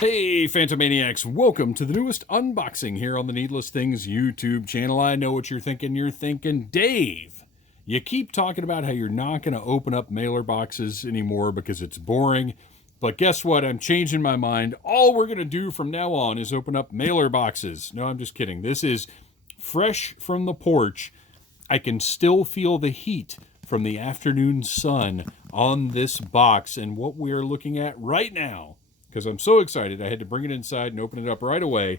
Hey, Phantomaniacs, welcome to the newest unboxing here on the Needless Things YouTube channel. I know what you're thinking. You're thinking, Dave, you keep talking about how you're not going to open up mailer boxes anymore because it's boring. But guess what? I'm changing my mind. All we're going to do from now on is open up mailer boxes. No, I'm just kidding. This is fresh from the porch. I can still feel the heat from the afternoon sun on this box. And what we're looking at right now, because I'm so excited, I had to bring it inside and open it up right away.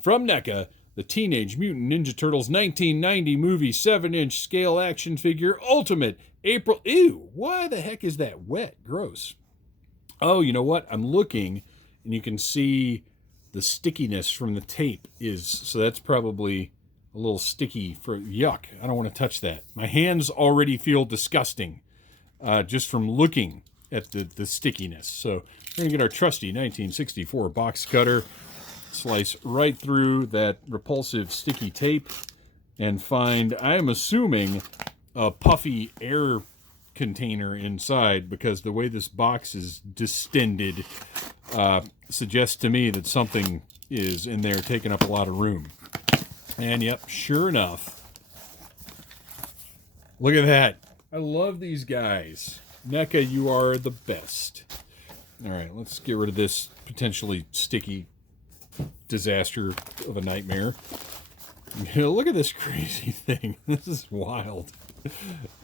From NECA, the Teenage Mutant Ninja Turtles 1990 movie 7-inch scale action figure Ultimate April. Ew, why the heck is that wet? Gross. Oh, you know what? I'm looking, and you can see the stickiness from the tape so that's probably a little sticky for yuck. I don't want to touch that. My hands already feel disgusting just from looking at the stickiness. So we're going to get our trusty 1964 box cutter, slice right through that repulsive sticky tape, and find, I am assuming, a puffy air container inside, because the way this box is distended suggests to me that something is in there taking up a lot of room. And yep, sure enough, look at that. I love these guys. NECA, you are the best. All right, let's get rid of this potentially sticky disaster of a nightmare. Look at this crazy thing. This is wild.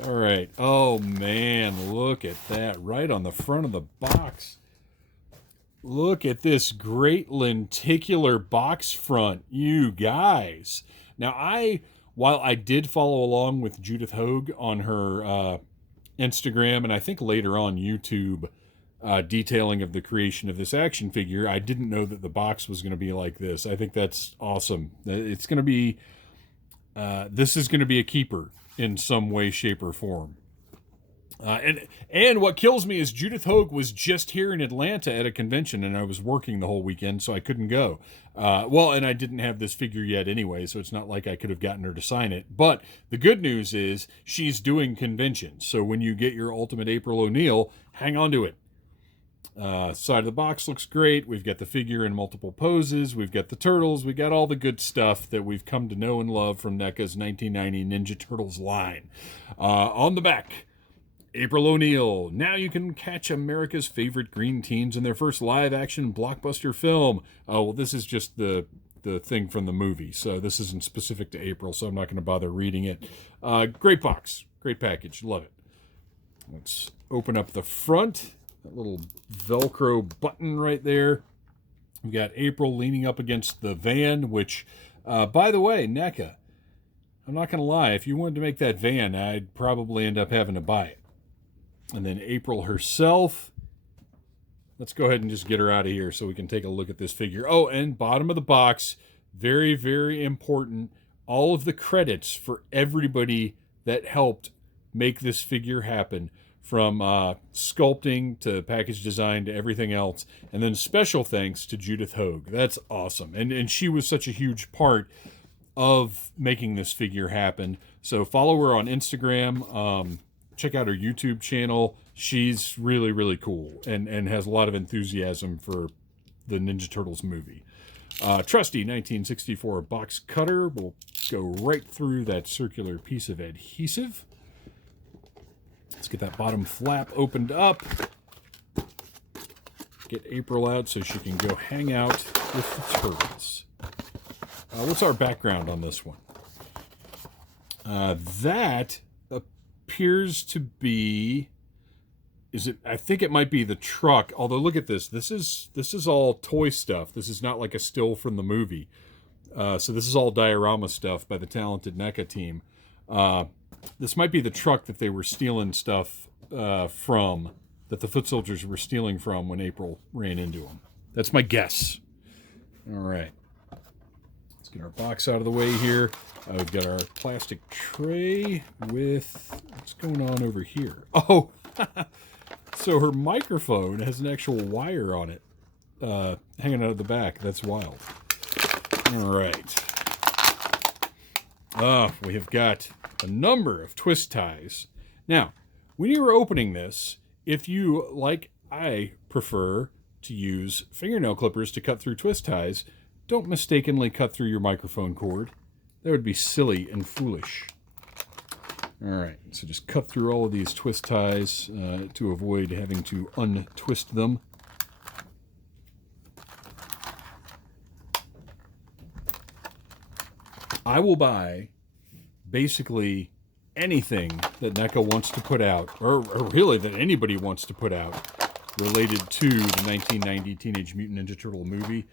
All right. Oh, man, look at that. Right on the front of the box. Look at this great lenticular box front, you guys. Now, while I did follow along with Judith Hogue on her Instagram, and I think later on YouTube, detailing of the creation of this action figure, I didn't know that the box was going to be like this. I think that's awesome. It's going to be, this is going to be a keeper in some way, shape, or form. And what kills me is Judith Hogue was just here in Atlanta at a convention, and I was working the whole weekend, so I couldn't go. And I didn't have this figure yet anyway, so it's not like I could have gotten her to sign it. But the good news is she's doing conventions, so when you get your Ultimate April O'Neil, hang on to it. Side of the box looks great. We've got the figure in multiple poses. We've got the turtles. We've got all the good stuff that we've come to know and love from NECA's 1990 Ninja Turtles line. On the back, April O'Neil. Now you can catch America's favorite green teens in their first live-action blockbuster film. Oh, well, this is just the thing from the movie, so this isn't specific to April, so I'm not going to bother reading it. Great box. Great package. Love it. Let's open up the front. That little Velcro button right there. We've got April leaning up against the van, which, by the way, NECA, I'm not going to lie, if you wanted to make that van, I'd probably end up having to buy it. And then April herself. Let's go ahead and just get her out of here so we can take a look at this figure. Oh, and bottom of the box, very, very important, all of the credits for everybody that helped make this figure happen, from sculpting to package design to everything else. And then special thanks to Judith Hogue. That's awesome. And she was such a huge part of making this figure happen. So follow her on Instagram. Check out her YouTube channel. She's really, really cool and has a lot of enthusiasm for the Ninja Turtles movie. Trusty 1964 box cutter. We'll go right through that circular piece of adhesive. Let's get that bottom flap opened up. Get April out so she can go hang out with the turtles. What's our background on this one? That appears to be, I think it might be the truck, although look at this. This is all toy stuff. This is not like a still from the movie. So this is all diorama stuff by the talented NECA team. This might be the truck that they were stealing stuff from, that the foot soldiers were stealing from when April ran into them. That's my guess. All right. Let's get our box out of the way here. We've got our plastic tray with, what's going on over here? Oh, so her microphone has an actual wire on it hanging out of the back. That's wild. All right. We have got a number of twist ties. Now, when you're opening this, if you, like I prefer, to use fingernail clippers to cut through twist ties, don't mistakenly cut through your microphone cord. That would be silly and foolish. All right, so just cut through all of these twist ties to avoid having to untwist them. I will buy basically anything that NECA wants to put out, or really that anybody wants to put out, related to the 1990 Teenage Mutant Ninja Turtle movie,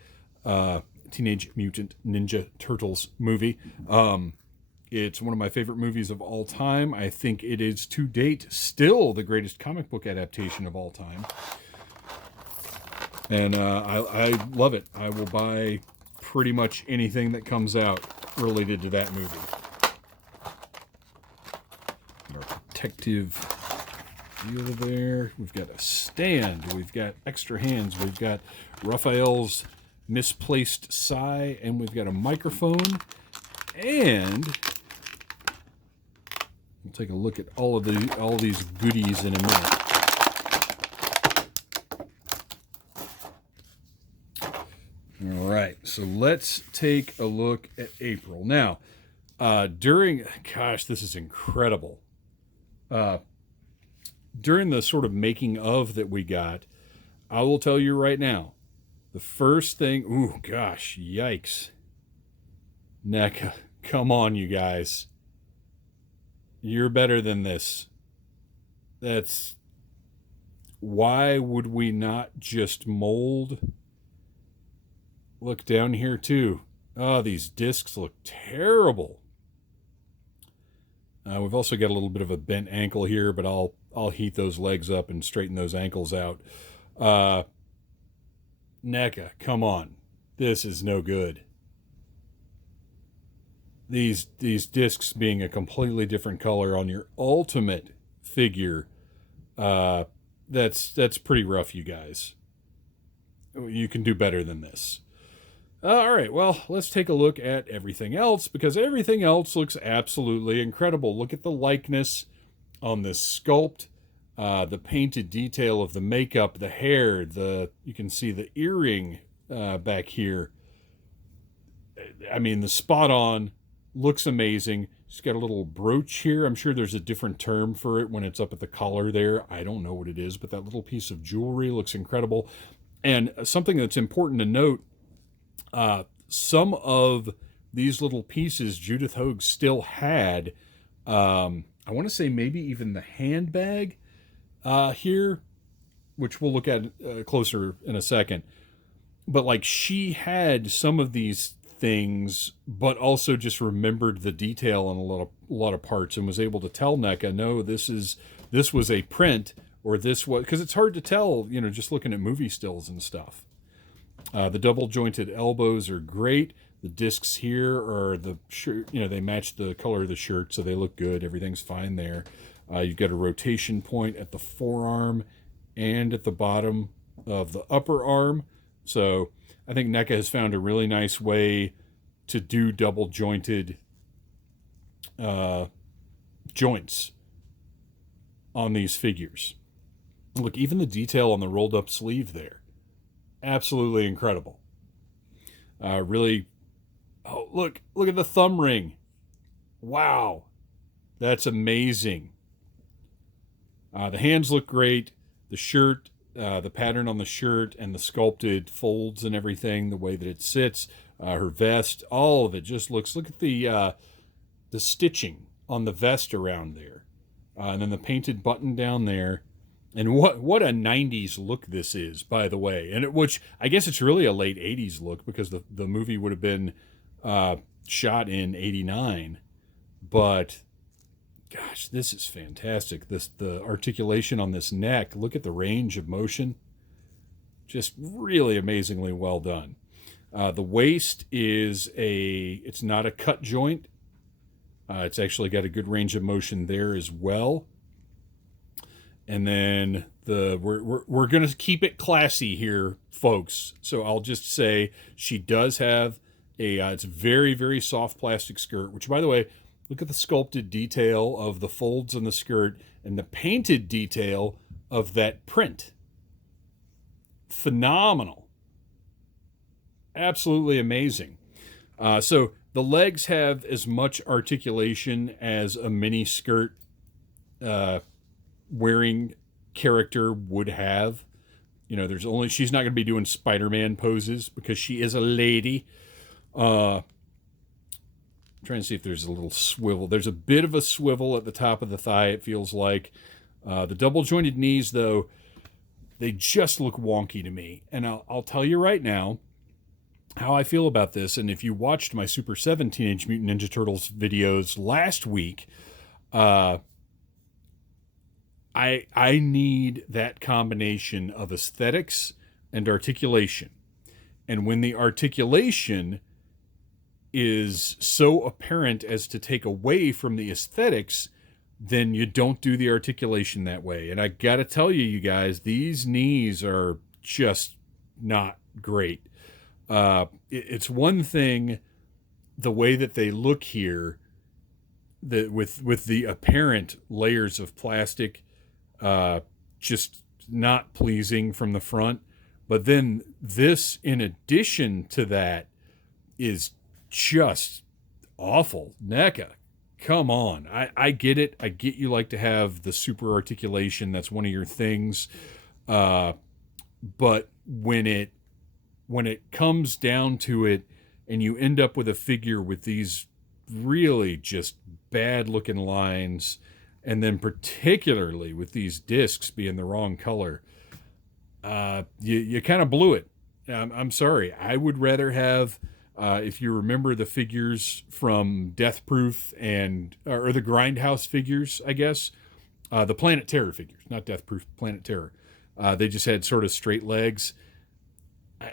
Teenage Mutant Ninja Turtles movie. It's one of my favorite movies of all time. I think it is, to date, still the greatest comic book adaptation of all time. And I love it. I will buy pretty much anything that comes out related to that movie. Our protective deal there. We've got a stand. We've got extra hands. We've got Raphael's misplaced sigh, and we've got a microphone. And we'll take a look at all these goodies in a minute. All right, so let's take a look at April. Now, gosh, this is incredible. During the sort of making of that we got, I will tell you right now, the first thing, ooh, gosh, yikes. NECA, come on, you guys. You're better than this. Why would we not just mold? Look down here too. Oh, these discs look terrible. We've also got a little bit of a bent ankle here, but I'll heat those legs up and straighten those ankles out. NECA, come on. This is no good. These discs being a completely different color on your ultimate figure, that's pretty rough, you guys. You can do better than this. All right, well, let's take a look at everything else, because everything else looks absolutely incredible. Look at the likeness on this sculpt, the painted detail of the makeup, the hair, you can see the earring back here. I mean, the spot on looks amazing. It's got a little brooch here. I'm sure there's a different term for it when it's up at the collar there. I don't know what it is, but that little piece of jewelry looks incredible. And something that's important to note, some of these little pieces Judith Hoag still had. I want to say maybe even the handbag here, which we'll look at closer in a second. But like, she had some of these things, but also just remembered the detail on a lot of parts and was able to tell NECA, no, this was a print, or this was, because it's hard to tell, just looking at movie stills and stuff. The double jointed elbows are great. The discs here are the shirt, they match the color of the shirt, so they look good. Everything's fine there. You've got a rotation point at the forearm and at the bottom of the upper arm. So I think NECA has found a really nice way to do double jointed joints on these figures. Look, even the detail on the rolled up sleeve there. Absolutely incredible. Really, oh, look at the thumb ring. Wow. That's amazing. The hands look great. The shirt, the pattern on the shirt and the sculpted folds and everything, the way that it sits, her vest, all of it just looks, look at the stitching on the vest around there. And then the painted button down there. And what a 90s look this is, by the way. And which I guess it's really a late 80s look, because the movie would have been shot in 89. But gosh, this is fantastic. The articulation on this neck, look at the range of motion. Just really amazingly well done. The waist it's not a cut joint. It's actually got a good range of motion there as well. And then we're going to keep it classy here, folks. So I'll just say she does have it's a very, very soft plastic skirt, which, by the way, look at the sculpted detail of the folds on the skirt and the painted detail of that print. phenomenal. Absolutely amazing. So the legs have as much articulation as a mini skirt wearing character would have. You know, she's not going to be doing Spider-Man poses because she is a lady. I'm trying to see if there's a little swivel. There's a bit of a swivel at the top of the thigh, it feels like. The double jointed knees, though, they just look wonky to me. And I'll tell you right now how I feel about this. And if you watched my Super 7 Teenage Mutant Ninja Turtles videos last week, I need that combination of aesthetics and articulation. And when the articulation is so apparent as to take away from the aesthetics, then you don't do the articulation that way. And I gotta tell you, you guys, these knees are just not great. It's one thing the way that they look here, that with the apparent layers of plastic, just not pleasing from the front. But then this, in addition to that, is just awful. NECA, come on. I get it. I get you like to have the super articulation. That's one of your things. But when it comes down to it and you end up with a figure with these really just bad looking lines, and then particularly with these discs being the wrong color, you kind of blew it. I'm sorry. I would rather have, if you remember the figures from Death Proof or the Grindhouse figures, I guess, the Planet Terror figures, not Death Proof, Planet Terror. They just had sort of straight legs.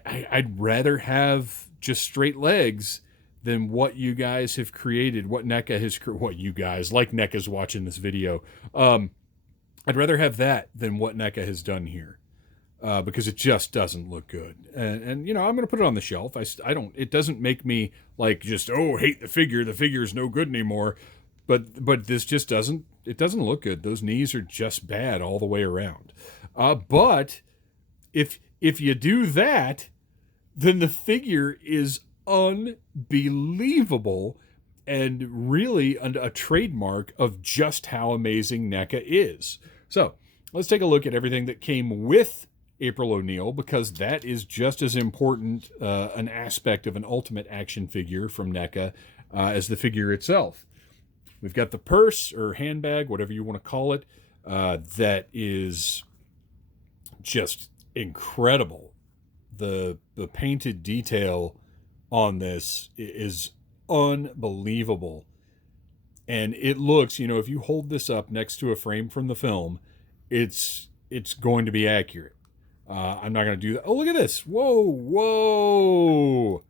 I'd rather have just straight legs than what you guys have created, what NECA has, what you guys, like NECA's watching this video. I'd rather have that than what NECA has done here, because it just doesn't look good. And you know, I'm going to put it on the shelf. It doesn't make me like just, hate the figure. The figure is no good anymore. But this just doesn't look good. Those knees are just bad all the way around. But if you do that, then the figure is unbelievable and really a trademark of just how amazing NECA is. So let's take a look at everything that came with April O'Neil, because that is just as important an aspect of an Ultimate action figure from NECA as the figure itself. We've got the purse or handbag, whatever you want to call it, that is just incredible. The painted detail on this is unbelievable. And it looks, if you hold this up next to a frame from the film, it's going to be accurate. I'm not going to do that. Oh, look at this. Whoa.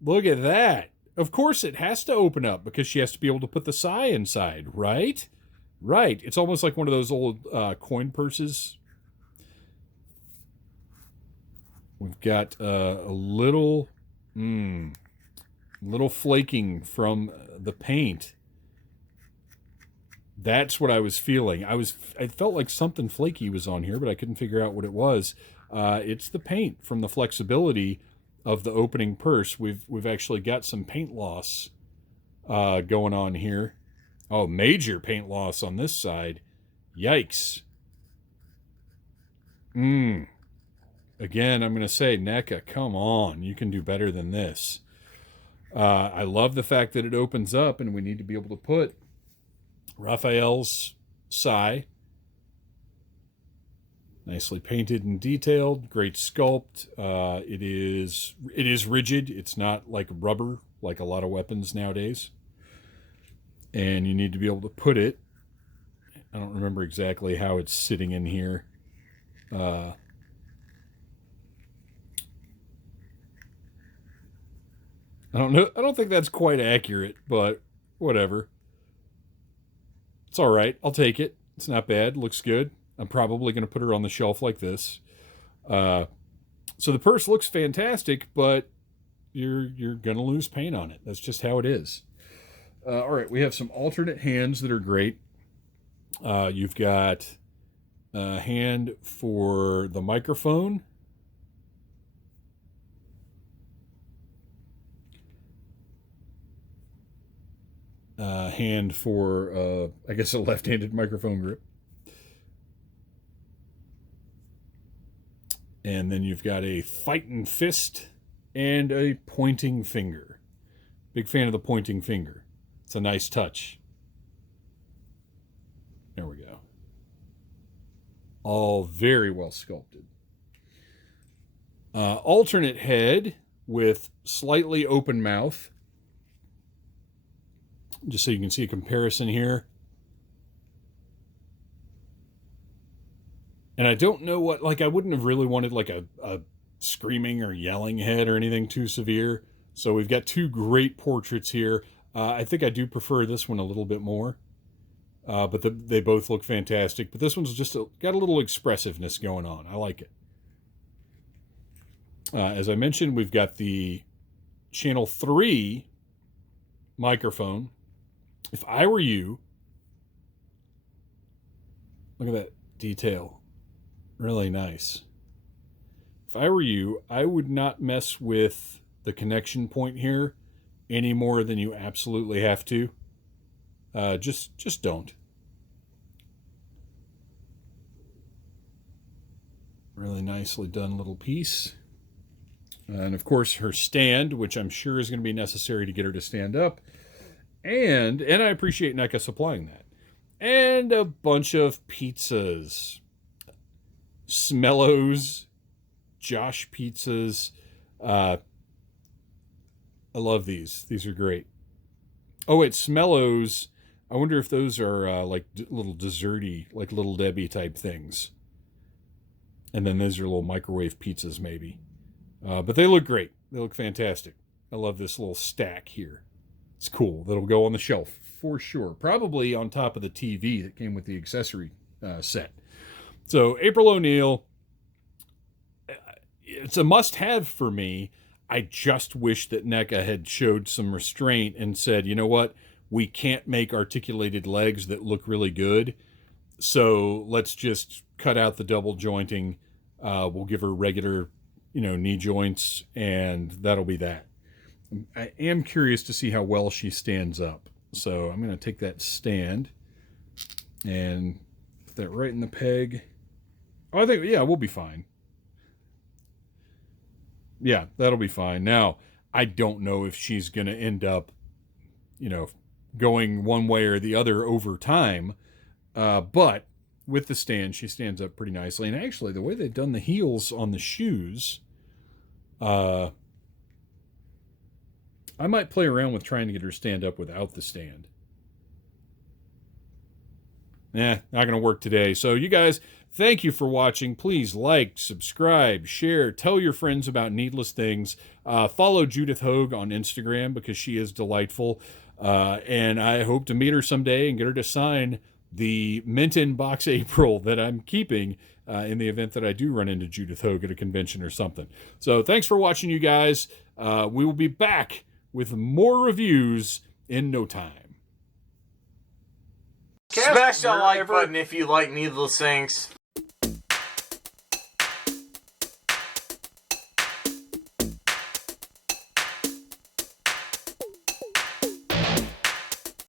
Look at that. Of course, it has to open up because she has to be able to put the sai inside, right? Right. It's almost like one of those old coin purses. We've got a little flaking from the paint. That's what I was feeling. I felt like something flaky was on here, but I couldn't figure out what it was. It's the paint from the flexibility of the opening purse. We've actually got some paint loss going on here. Oh, major paint loss on this side. Yikes. Again, I'm going to say, NECA, come on. You can do better than this. I love the fact that it opens up and we need to be able to put Raphael's sai. Nicely painted and detailed. Great sculpt. It is rigid. It's not like rubber like a lot of weapons nowadays. And you need to be able to put it. I don't remember exactly how it's sitting in here. I don't know. I don't think that's quite accurate, but whatever. It's all right. I'll take it. It's not bad. Looks good. I'm probably going to put her on the shelf like this. So the purse looks fantastic, but you're going to lose paint on it. That's just how it is. All right. We have some alternate hands that are great. You've got a hand for the microphone hand for, I guess, a left-handed microphone grip. And then you've got a fighting fist and a pointing finger. Big fan of the pointing finger. It's a nice touch. There we go. All very well sculpted. Alternate head with slightly open mouth. Just so you can see a comparison here. And I don't know what, like, I wouldn't have really wanted like a screaming or yelling head or anything too severe. So we've got two great portraits here. I think I do prefer this one a little bit more. But they both look fantastic. But this one's just got a little expressiveness going on. I like it. As I mentioned, we've got the channel 3 microphone. If I were you, look at that detail. Really nice. If I were you, I would not mess with the connection point here any more than you absolutely have to. Just don't. Really nicely done little piece. And of course her stand, which I'm sure is going to be necessary to get her to stand up. And I appreciate NECA supplying that. And a bunch of pizzas. Smellows, Josh pizzas. I love these. These are great. Oh, wait, Smellows. I wonder if those are like little desserty, like Little Debbie type things. And then those are little microwave pizzas, maybe. But they look great. They look fantastic. I love this little stack here. It's cool. That'll go on the shelf for sure. Probably on top of the TV that came with the accessory set. So April O'Neil, it's a must-have for me. I just wish that NECA had showed some restraint and said, you know what, we can't make articulated legs that look really good, so let's just cut out the double jointing. We'll give her regular, knee joints, and that'll be that. I am curious to see how well she stands up. So I'm going to take that stand and put that right in the peg. Oh, I think, yeah, we'll be fine. Yeah, that'll be fine. Now, I don't know if she's going to end up, going one way or the other over time. But with the stand, she stands up pretty nicely. And actually, the way they've done the heels on the shoes, I might play around with trying to get her to stand up without the stand. Not going to work today. So you guys, thank you for watching. Please like, subscribe, share, tell your friends about Needless Things. Follow Judith Hogue on Instagram because she is delightful. And I hope to meet her someday and get her to sign the Mint in Box April that I'm keeping in the event that I do run into Judith Hogue at a convention or something. So thanks for watching, you guys. We will be back with more reviews in no time. Smash that like button if you like Needless Things.